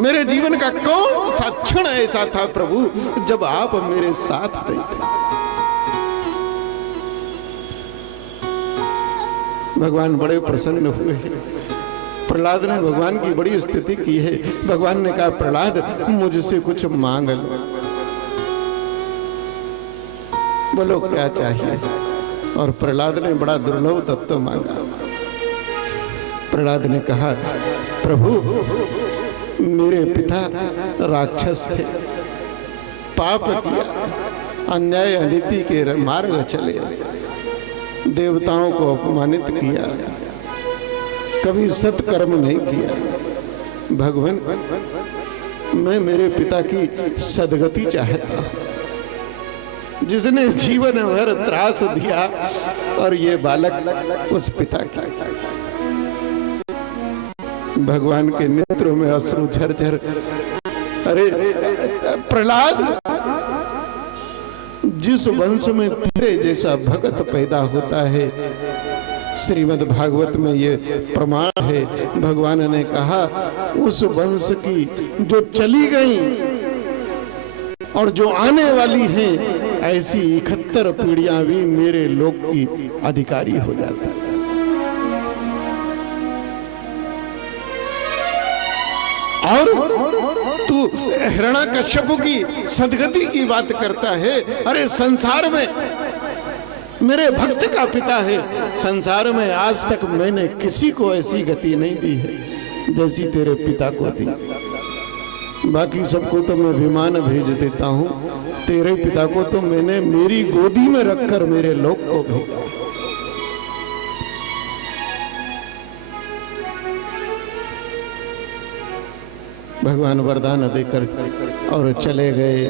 मेरे जीवन का कौन सा क्षण ऐसा था प्रभु जब आप मेरे साथ नहीं थे। भगवान बड़े प्रसन्न हुए हैं। प्रहलाद ने भगवान की बड़ी स्तुति की है। भगवान ने कहा, प्रहलाद मुझसे कुछ मांग लो, बोलो क्या चाहिए। और प्रहलाद ने बड़ा दुर्लभ तत्व मांगा। प्रहलाद ने कहा, प्रभु मेरे पिता राक्षस थे, पाप किया, अन्याय अनीति के मार्ग चले, देवताओं को अपमानित किया, कभी सत्कर्म नहीं किया। भगवान मैं मेरे पिता की सदगति चाहता हूं, जिसने जीवन भर त्रास दिया और ये बालक उस पिता की। भगवान के नेत्रों में अश्रु झरझर। अरे प्रहलाद, जिस वंश में तेरे जैसा भगत पैदा होता है, श्रीमद् भागवत में ये प्रमाण है। भगवान ने कहा, उस वंश की जो चली गई और जो आने वाली हैं, ऐसी 71 पीढ़ियां भी मेरे लोक की अधिकारी हो जाती। और तू हिरण्यकश्यप की सदगति की बात करता है। अरे संसार में मेरे भक्त का पिता है, संसार में आज तक मैंने किसी को ऐसी गति नहीं दी है जैसी तेरे पिता को दी। बाकी सबको तो मैं विमान भेज देता हूं, तेरे पिता को तो मैंने मेरी गोदी में रखकर मेरे लोक को भेजा। भगवान वरदान देकर और चले गए।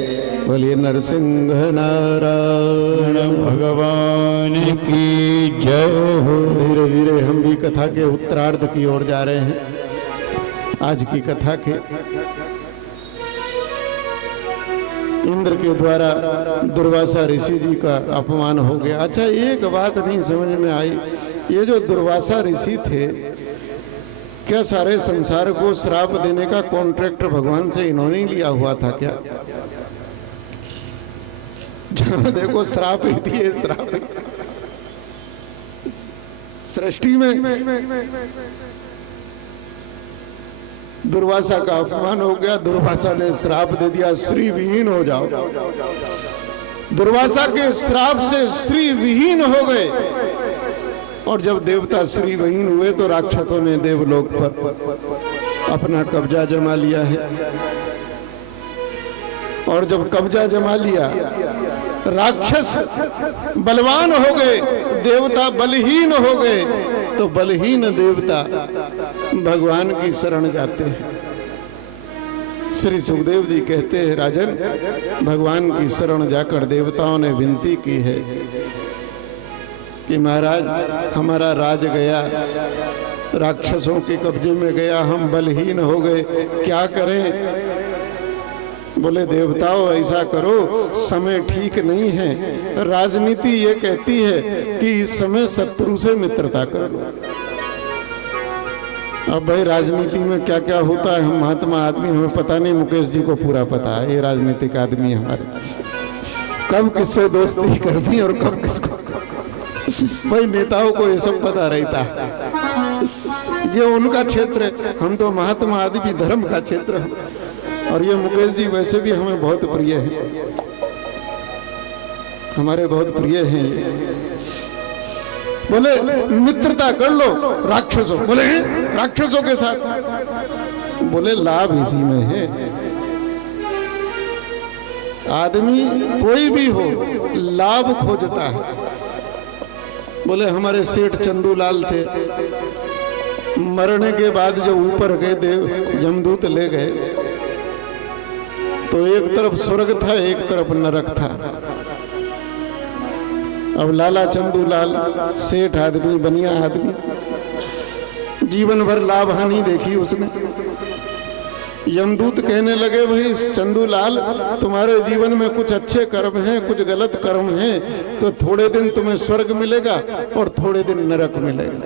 बोलिए नरसिंह नारायण भगवान की जय हो। धीरे धीरे हम भी कथा के उत्तरार्ध की ओर जा रहे हैं। आज की कथा के इंद्र के द्वारा दुर्वासा ऋषि जी का अपमान हो गया। अच्छा, एक बात नहीं समझ में आई, ये जो दुर्वासा ऋषि थे, क्या सारे संसार को श्राप देने का कॉन्ट्रैक्ट भगवान से इन्होंने लिया हुआ था क्या? जहां देखो श्राप ही दिए, श्राप ही। सृष्टि में दुर्वासा का अपमान हो गया, दुर्वासा ने श्राप दे दिया, श्री विहीन हो जाओ। दुर्वासा के श्राप से श्री विहीन हो गए। और जब देवता श्री विहीन हुए तो राक्षसों ने देवलोक पर अपना कब्जा जमा लिया है। और जब कब्जा जमा लिया, राक्षस बलवान हो गए, देवता बलहीन हो गए, तो बलहीन देवता भगवान की शरण जाते हैं। श्री सुखदेव जी कहते हैं, राजन, भगवान की शरण जाकर देवताओं ने विनती की है कि महाराज, हमारा राज गया, राक्षसों के कब्जे में गया, हम बलहीन हो गए, क्या करें? बोले देवताओं, ऐसा करो, समय ठीक नहीं है। राजनीति ये कहती है कि इस समय शत्रु से मित्रता कर लो। अब भाई राजनीति में क्या क्या होता है, हम महात्मा आदमी, हमें पता नहीं, मुकेश जी को पूरा पता है। ये राजनीतिक आदमी हमारे कब किससे दोस्ती करनी और कब किसको, भाई नेताओं को ये सब पता रहता है, ये उनका क्षेत्र है। हम तो महात्मा आदमी धर्म का क्षेत्र है। और ये मुकेश जी वैसे भी हमें बहुत प्रिय है, हमारे बहुत प्रिय हैं ये। बोले मित्रता कर लो राक्षसों, बोले राक्षसों के साथ, बोले लाभ इसी में है। आदमी कोई भी हो लाभ खोजता है। बोले हमारे सेठ चंदूलाल थे, मरने के बाद जब ऊपर गए, देव यमदूत ले गए, तो एक तरफ स्वर्ग था, एक तरफ नरक था। अब लाला चंदूलाल सेठ आदमी, बनिया आदमी, जीवन भर लाभ हानि देखी उसने। यमदूत कहने लगे, भाई चंदूलाल, तुम्हारे जीवन में कुछ अच्छे कर्म हैं, कुछ गलत कर्म हैं, तो थोड़े दिन तुम्हें स्वर्ग मिलेगा और थोड़े दिन नरक मिलेगा।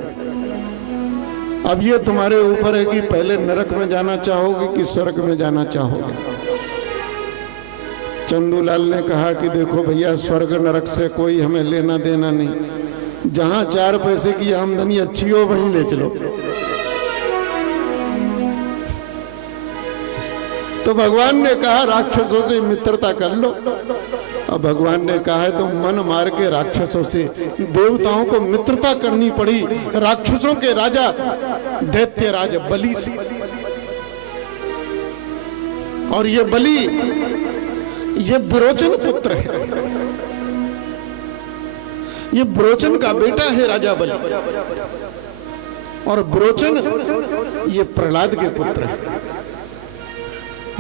अब ये तुम्हारे ऊपर है कि पहले नरक में जाना चाहोगे कि स्वर्ग में जाना चाहोगे। चंदूलाल ने कहा कि देखो भैया, स्वर्ग नरक से कोई हमें लेना देना नहीं, जहां 4 पैसे की आमदनी अच्छी हो वहीं ले चलो। तो भगवान ने कहा राक्षसों से मित्रता कर लो। अब भगवान ने कहा है तो मन मार के राक्षसों से देवताओं को मित्रता करनी पड़ी, राक्षसों के राजा दैत्यराज बलि से। और ये बलि ये विरोचन पुत्र है, ये विरोचन का बेटा है राजा बलि, और विरोचन ये प्रहलाद के पुत्र है,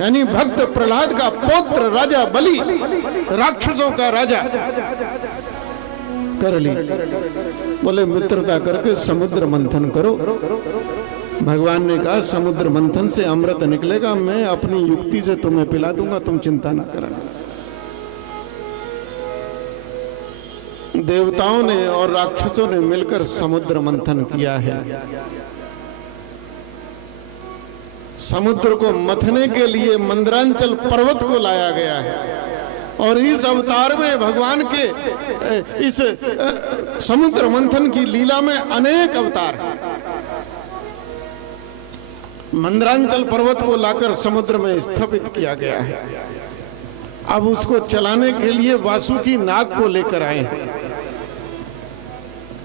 यानी भक्त प्रहलाद का पुत्र राजा बलि राक्षसों का राजा कर ली। बोले मित्रता करके समुद्र मंथन करो। भगवान ने कहा समुद्र मंथन से अमृत निकलेगा, मैं अपनी युक्ति से तुम्हें पिला दूंगा, तुम चिंता ना करना। देवताओं ने और राक्षसों ने मिलकर समुद्र मंथन किया है। समुद्र को मथने के लिए मंदरांचल पर्वत को लाया गया है, और इस अवतार में भगवान के इस समुद्र मंथन की लीला में अनेक अवतार हैं। मंदरांचल पर्वत को लाकर समुद्र में स्थापित किया गया है। अब उसको चलाने के लिए वासुकी नाग को लेकर आए हैं,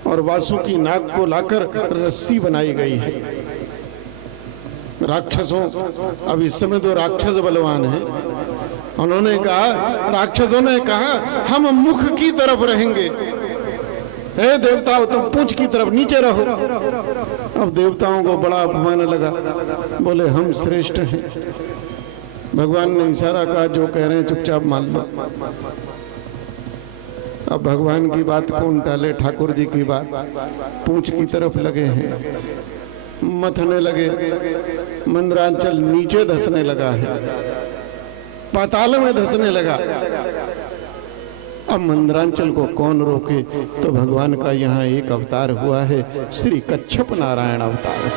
और वासुकी नाग को लाकर रस्सी बनाई गई है। राक्षसों, अब इस समय तो राक्षस बलवान हैं, उन्होंने कहा, राक्षसों ने कहा हम मुख की तरफ रहेंगे, हे देवताओं तुम पूंछ की तरफ नीचे रहो। अब देवताओं को बड़ा अपमान लगा, बोले हम श्रेष्ठ हैं। भगवान ने इशारा कहा जो कह रहे हैं चुपचाप मान लो। अब भगवान की बात कौन टाले, ठाकुर जी की बात। पूंछ की तरफ लगे हैं, मथने लगे, मंदरांचल नीचे धसने लगा है, पाताल में धसने लगा। अब मंदरांचल को कौन रोके, तो भगवान का यहाँ एक अवतार हुआ है, श्री कच्छप नारायण अवतार।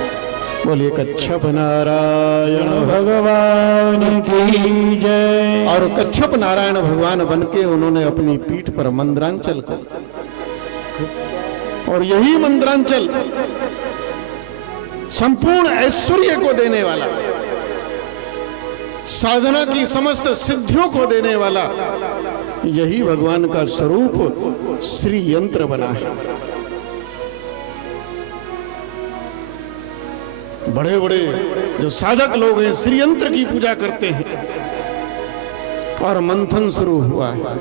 बोलिए कच्छप नारायण भगवान की जय। और कच्छप नारायण भगवान बनके उन्होंने अपनी पीठ पर मंदरांचल को, और यही मंदरांचल संपूर्ण ऐश्वर्य को देने वाला, साधना की समस्त सिद्धियों को देने वाला, यही भगवान का स्वरूप श्री यंत्र बना है। बड़े बड़े जो साधक लोग हैं श्री यंत्र की पूजा करते हैं, और मंथन शुरू हुआ है।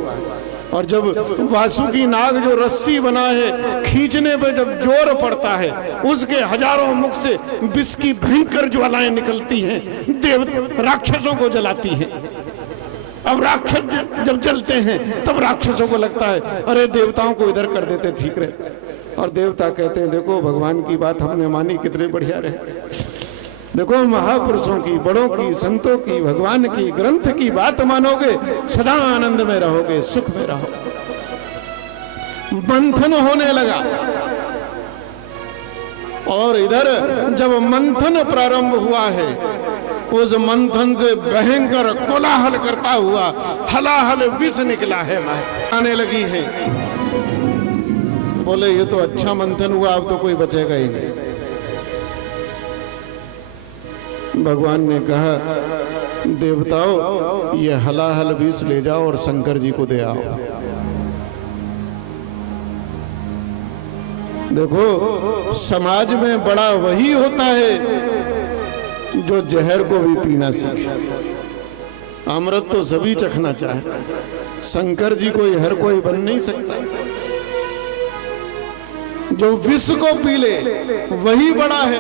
और जब वासुकी नाग जो रस्सी बना है, खींचने पे जब जोर पड़ता है, उसके हजारों मुख से विष की भयंकर ज्वालाएं निकलती हैं, देव राक्षसों को जलाती हैं। अब राक्षस जब जलते हैं तब राक्षसों को लगता है अरे देवताओं को इधर कर देते ठीक रहता, और देवता कहते हैं देखो भगवान की बात हमने मानी, कितने बढ़िया रहे। देखो महापुरुषों की, बड़ों की, संतों की, भगवान की, ग्रंथ की बात मानोगे, सदा आनंद में रहोगे, सुख में रहोगे। मंथन होने लगा, और इधर जब मंथन प्रारंभ हुआ है, उस मंथन से भयंकर कोलाहल करता हुआ हलाहल विष निकला है, आने लगी है। बोले ये तो अच्छा मंथन हुआ, अब तो कोई बचेगा ही नहीं। भगवान ने कहा देवताओं ये हलाहल विष ले जाओ और शंकर जी को दे आओ। देखो समाज में बड़ा वही होता है जो जहर को भी पीना सीखे। अमृत तो सभी चखना चाहे, शंकर जी कोई हर कोई बन नहीं सकता। जो विष को पी ले वही बड़ा है।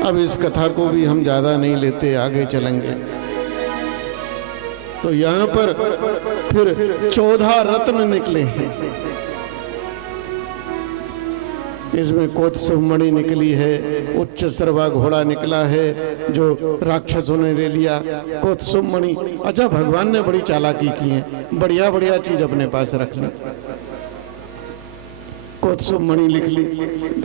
अब इस कथा को भी हम ज्यादा नहीं लेते, आगे चलेंगे। तो यहाँ पर फिर 14 रत्न निकले हैं। इसमें कोत्सुमणि निकली है, उच्च सर्वा घोड़ा निकला है जो राक्षसों ने ले लिया, कोत्सुमणि। अच्छा भगवान ने बड़ी चालाकी की है, बढ़िया बढ़िया चीज अपने पास रख ली। कोत्सव मणि लिख ली,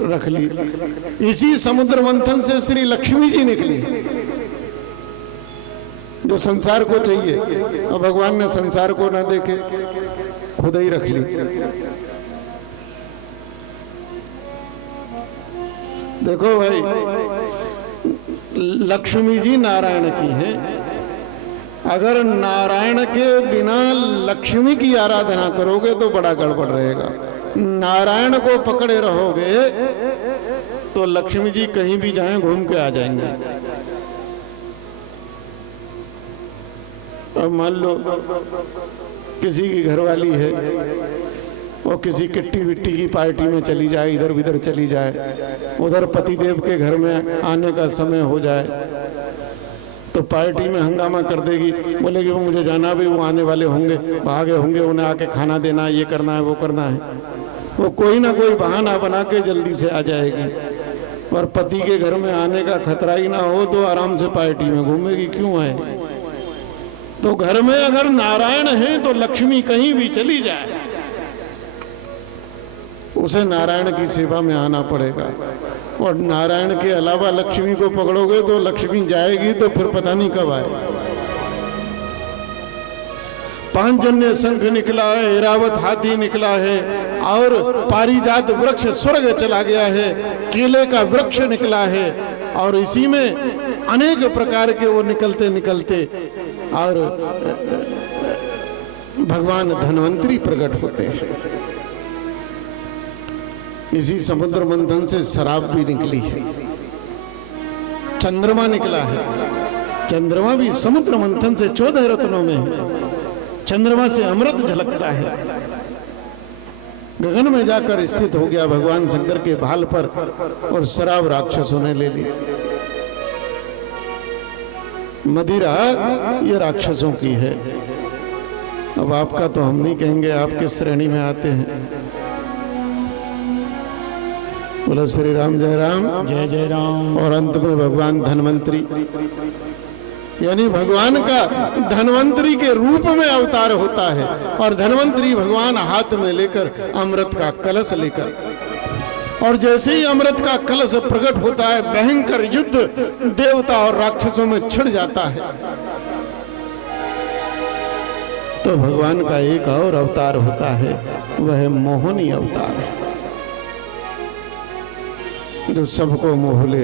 रख ली। इसी समुद्र मंथन से श्री लक्ष्मी जी निकली जो संसार को चाहिए, और भगवान ने संसार को ना देखे, खुद ही रख ली। देखो भाई, लक्ष्मी जी नारायण की हैं। अगर नारायण के बिना लक्ष्मी की आराधना करोगे तो बड़ा गड़बड़ रहेगा। नारायण को पकड़े रहोगे तो लक्ष्मी जी कहीं भी जाएं घूम के आ जाएंगे। अब मान लो किसी की घरवाली है और किसी किट्टी विट्टी की पार्टी में चली जाए, इधर उधर चली जाए, उधर पतिदेव के घर में आने का समय हो जाए तो पार्टी में हंगामा कर देगी, बोलेगी वो मुझे जाना भी, वो आने वाले होंगे, भागे होंगे, उन्हें आके खाना देना, ये करना है, वो करना है। वो कोई ना कोई बहाना बना के जल्दी से आ जाएगी। और पति के घर में आने का खतरा ही ना हो तो आराम से पार्टी में घूमेगी, क्यों आए। तो घर में अगर नारायण है तो लक्ष्मी कहीं भी चली जाए उसे नारायण की सेवा में आना पड़ेगा। और नारायण के अलावा लक्ष्मी को पकड़ोगे तो लक्ष्मी जाएगी तो फिर पता नहीं कब आए। पांचजन्य शंख निकला है, ऐरावत हाथी निकला है, और पारिजात वृक्ष स्वर्ग चला गया है, केले का वृक्ष निकला है, और इसी में अनेक प्रकार के वो निकलते निकलते और भगवान धन्वंतरी प्रकट होते हैं। इसी समुद्र मंथन से शराब भी निकली है, चंद्रमा निकला है। चंद्रमा भी समुद्र मंथन से 14 रत्नों में है। चंद्रमा से अमृत झलकता है। गगन में जाकर स्थित हो गया भगवान शंकर के भाल पर, और शराब राक्षसों ने ले ली। मदिरा ये राक्षसों की है। अब आपका तो हम नहीं कहेंगे, आप किस श्रेणी में आते हैं। बोलो श्री राम, जय राम, जय जय राम। और अंत में भगवान धन्वंतरी, यानी भगवान का धन्वंतरी के रूप में अवतार होता है। और धन्वंतरी भगवान हाथ में लेकर अमृत का कलश लेकर, और जैसे ही अमृत का कलश प्रकट होता है भयंकर युद्ध देवता और राक्षसों में छिड़ जाता है। तो भगवान का एक और अवतार होता है, वह मोहिनी अवतार है जो सबको मोह ले।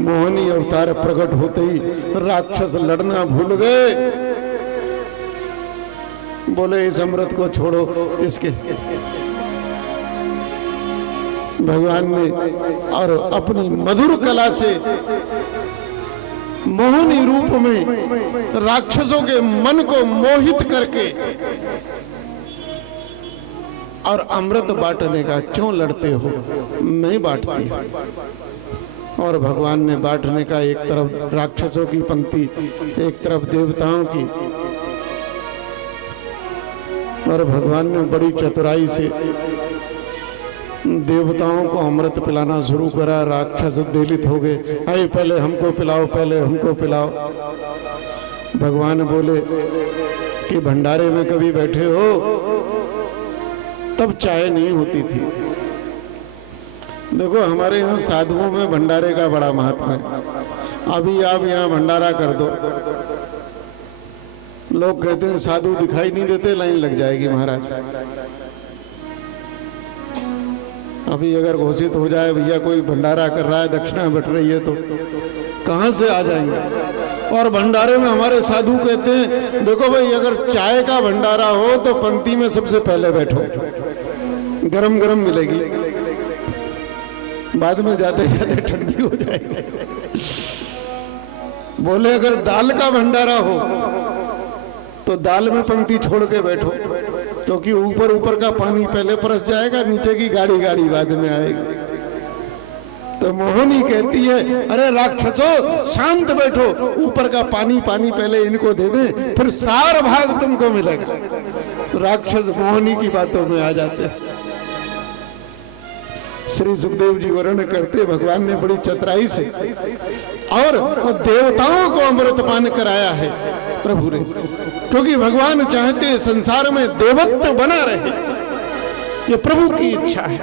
मोहिनी अवतार प्रकट होते ही राक्षस लड़ना भूल गए, बोले इस अमृत को छोड़ो, इसके भगवान ने और अपनी मधुर कला से मोहिनी रूप में राक्षसों के मन को मोहित करके, और अमृत बांटने का क्यों लड़ते हो, नहीं बांटती। और भगवान ने बांटने का, एक तरफ राक्षसों की पंक्ति, एक तरफ देवताओं की, और भगवान ने बड़ी चतुराई से देवताओं को अमृत पिलाना शुरू करा। राक्षस उद्वेलित हो गए, आए पहले हमको पिलाओ, पहले हमको पिलाओ। भगवान बोले कि भंडारे में कभी बैठे हो तब चाय नहीं होती थी। देखो हमारे यहाँ साधुओं में भंडारे का बड़ा महत्व है। अभी आप यहाँ भंडारा कर दो, लोग कहते हैं साधु दिखाई नहीं देते, लाइन लग जाएगी महाराज। अभी अगर घोषित हो जाए भैया कोई भंडारा कर रहा है, दक्षिणा बट रही है, तो कहां से आ जाएंगे। और भंडारे में हमारे साधु कहते हैं देखो भाई, अगर चाय का भंडारा हो तो पंक्ति में सबसे पहले बैठो, गरम गरम मिलेगी, बाद में जाते जाते ठंडी हो जाएगी। बोले अगर दाल का भंडारा हो तो दाल में पंक्ति छोड़ के बैठो, क्योंकि ऊपर ऊपर का पानी पहले परस जाएगा, नीचे की गाड़ी गाड़ी बाद में आएगी। तो मोहिनी कहती है अरे राक्षसों शांत बैठो, ऊपर का पानी पानी पहले इनको दे दे, फिर सार भाग तुमको मिलेगा। राक्षस मोहिनी की बातों में आ जाते हैं। श्री सुखदेव जी वर्णन करते भगवान ने बड़ी चतुराई से और देवताओं को अमृतपान कराया है प्रभु ने, क्योंकि भगवान चाहते संसार में देवत्व बना रहे, ये प्रभु की इच्छा है।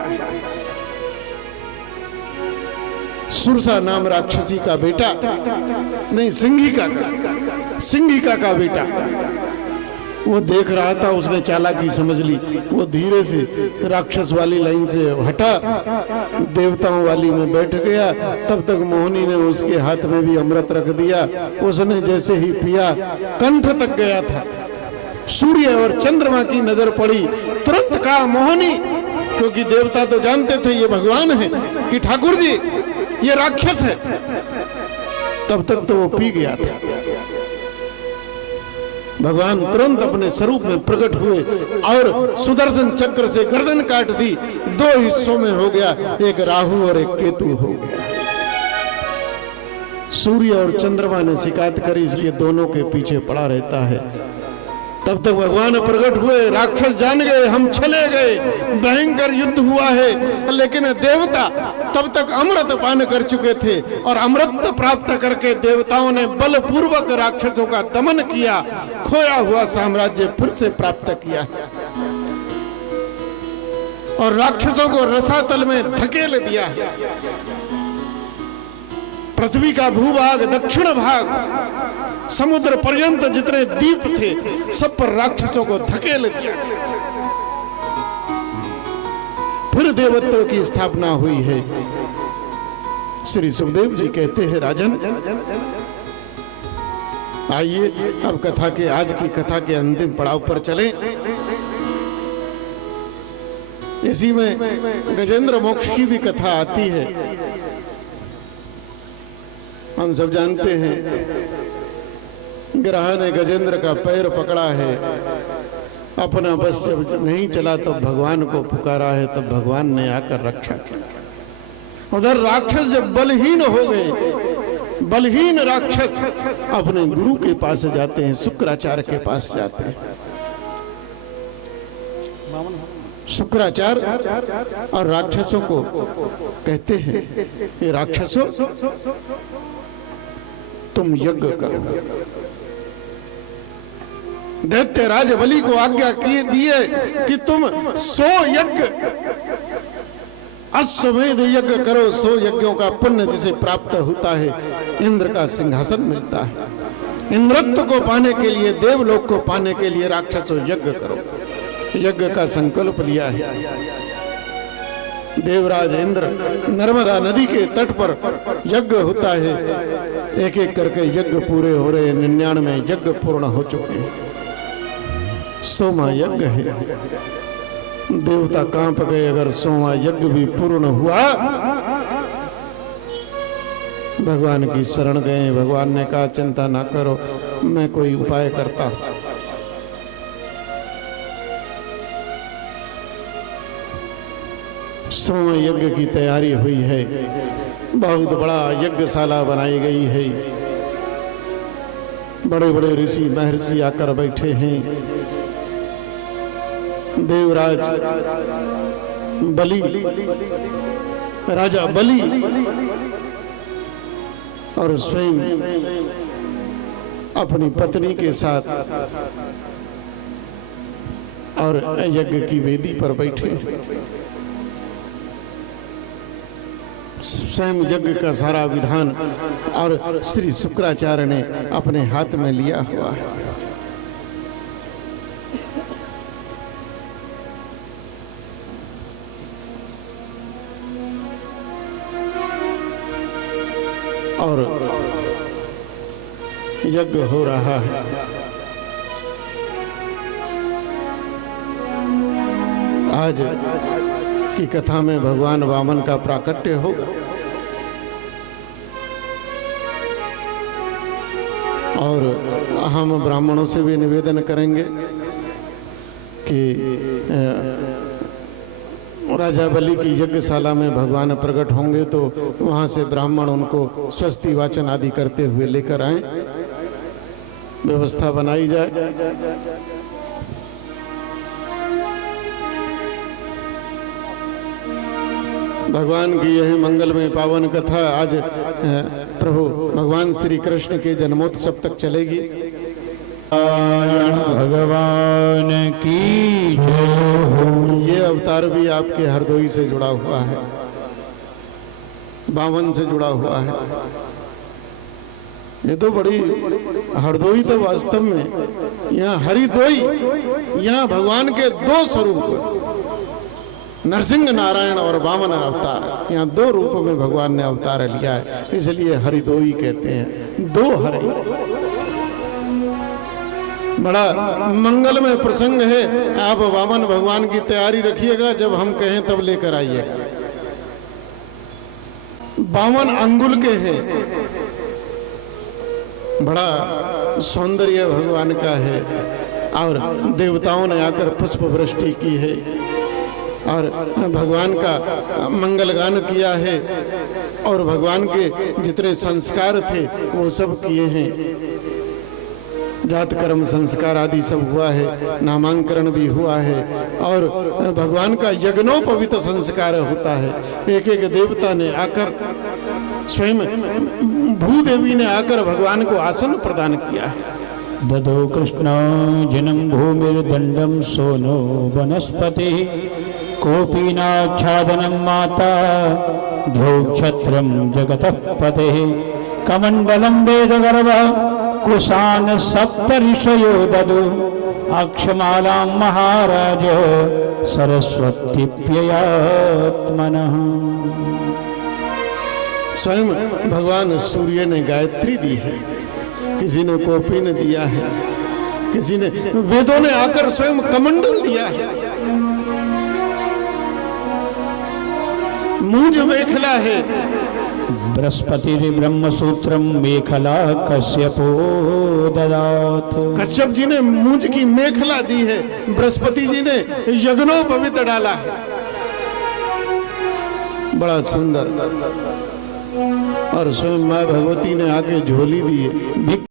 सुरसा नाम राक्षसी का बेटा, नहीं सिंहिका का बेटा, वो देख रहा था, उसने चालाकी समझ ली, वो धीरे से राक्षस वाली लाइन से हटा, देवताओं वाली में बैठ गया। तब तक मोहिनी ने उसके हाथ में भी अमृत रख दिया। उसने जैसे ही पिया, कंठ तक गया था। सूर्य और चंद्रमा की नजर पड़ी, तुरंत कहा मोहिनी, क्योंकि देवता तो जानते थे ये भगवान है, कि ठाकुर जी ये राक्षस है। तब तक तो वो पी गया था। भगवान तुरंत अपने स्वरूप में प्रकट हुए और सुदर्शन चक्र से गर्दन काट दी। 2 हिस्सों में हो गया, एक राहु और एक केतु हो गया। सूर्य और चंद्रमा ने शिकायत करी, इसलिए दोनों के पीछे पड़ा रहता है। तब तक भगवान प्रकट हुए, राक्षस जान गए हम चले गए, भयंकर युद्ध हुआ है। लेकिन देवता तब तक अमृत पान कर चुके थे और अमृत प्राप्त करके देवताओं ने बलपूर्वक राक्षसों का दमन किया, खोया हुआ साम्राज्य फिर से प्राप्त किया और राक्षसों को रसातल में धकेल दिया। पृथ्वी का भूभाग, दक्षिण भाग, समुद्र पर्यंत जितने द्वीप थे, सब पर राक्षसों को धकेल दिया। फिर देवत्व की स्थापना हुई है। श्री सुखदेव जी कहते हैं, राजन आइए अब कथा के, आज की कथा के अंतिम पड़ाव पर चलें। इसी में गजेंद्र मोक्ष की भी कथा आती है। हम सब जानते हैं, ग्रह ने गजेंद्र का पैर पकड़ा है, अपना बस जब नहीं चला तब भगवान को पुकारा है, तब भगवान ने आकर रक्षा की। उधर राक्षस जब बलहीन हो गए, बलहीन राक्षस अपने गुरु के पास जाते हैं, शुक्राचार्य के पास जाते हैं। शुक्राचार्य और राक्षसों को कहते हैं, ये राक्षसों तुम यज्ञ करो। दैत्य राज बलि को आज्ञा की दिए कि तुम 100 यज्ञ, अश्वमेध यज्ञ करो। 100 यज्ञों का पुण्य जिसे प्राप्त होता है, इंद्र का सिंहासन मिलता है। इंद्रत्व को पाने के लिए, देवलोक को पाने के लिए राक्षसों यज्ञ करो। यज्ञ का संकल्प लिया है। देवराज इंद्र, नर्मदा नदी के तट पर यज्ञ होता है। एक एक करके यज्ञ पूरे हो रहे, 99 यज्ञ पूर्ण हो चुके हैं। 100वां यज्ञ है। देवता कांप गए, अगर 100वां यज्ञ भी पूर्ण हुआ। भगवान की शरण गए। भगवान ने कहा, चिंता ना करो, मैं कोई उपाय करता। 100वें यज्ञ की तैयारी हुई है। बहुत बड़ा यज्ञशाला बनाई गई है। बड़े बड़े ऋषि महर्षि आकर बैठे हैं। देवराज बलि, राजा बलि और स्वयं अपनी पत्नी के साथ और यज्ञ की वेदी पर बैठे। स्वयं यज्ञ का सारा विधान और श्री शुक्राचार्य ने अपने हाथ में लिया हुआ है। और यज्ञ हो रहा है। आज की कथा में भगवान वामन का प्राकट्य होगा और हम ब्राह्मणों से भी निवेदन करेंगे कि राजा बलि की यज्ञशाला में भगवान प्रकट होंगे तो वहां से ब्राह्मण उनको स्वस्ति वाचन आदि करते हुए लेकर आए। व्यवस्था बनाई जाए। भगवान की यही मंगलमय पावन कथा आज प्रभु भगवान श्री कृष्ण के जन्मोत्सव तक चलेगी। भगवान की जय। ये अवतार भी आपके हरदोई से जुड़ा हुआ है। बावन से जुड़ा हुआ है। ये तो बड़ी हरदोई तो वास्तव में यहाँ हरिदोई, यहाँ भगवान के दो स्वरूप, नरसिंह नारायण और वामन अवतार, यहाँ दो रूपों में भगवान ने अवतार लिया है, इसलिए हरिदोई कहते हैं, दो हरि। बड़ा मंगलमय प्रसंग है। आप वामन भगवान की तैयारी रखिएगा, जब हम कहें तब लेकर आइएगा। 52 अंगुल के हैं, बड़ा सौंदर्य भगवान का है, और देवताओं ने आकर पुष्प वृष्टि की है और भगवान का मंगलगान किया है, और भगवान के जितने संस्कार थे वो सब किए हैं। जात कर्म संस्कार आदि सब हुआ है, नामांकरण भी हुआ है, और भगवान का यज्ञोपवीत संस्कार होता है। एक एक देवता ने आकर, स्वयं भूदेवी ने आकर भगवान को आसन प्रदान किया है। ददो कृष्ण जन्म भूमिर्दंडम सोनो वनस्पति कोपीनाच्छादनम माता ध्रुवक्षत्रम जगतः पते कमंडलम वेदगर्भ कुशान सप्तऋषयो ददु अक्षमालां महाराज सरस्वती प्ययात्मनः। स्वयं भगवान सूर्य ने गायत्री दी है, किसी ने कोपी ने दिया है, किसी ने वेदों ने आकर स्वयं कमंडल दिया है। मूंज मेखला है, बृहस्पति ब्रह्मसूत्रम मेखला कश्यपो ददात। कश्यप जी ने मूंज की मेखला दी है, बृहस्पति जी ने यज्ञोपवीत डाला है। बड़ा सुंदर। और स्वयं माँ भगवती ने आके झोली दी है।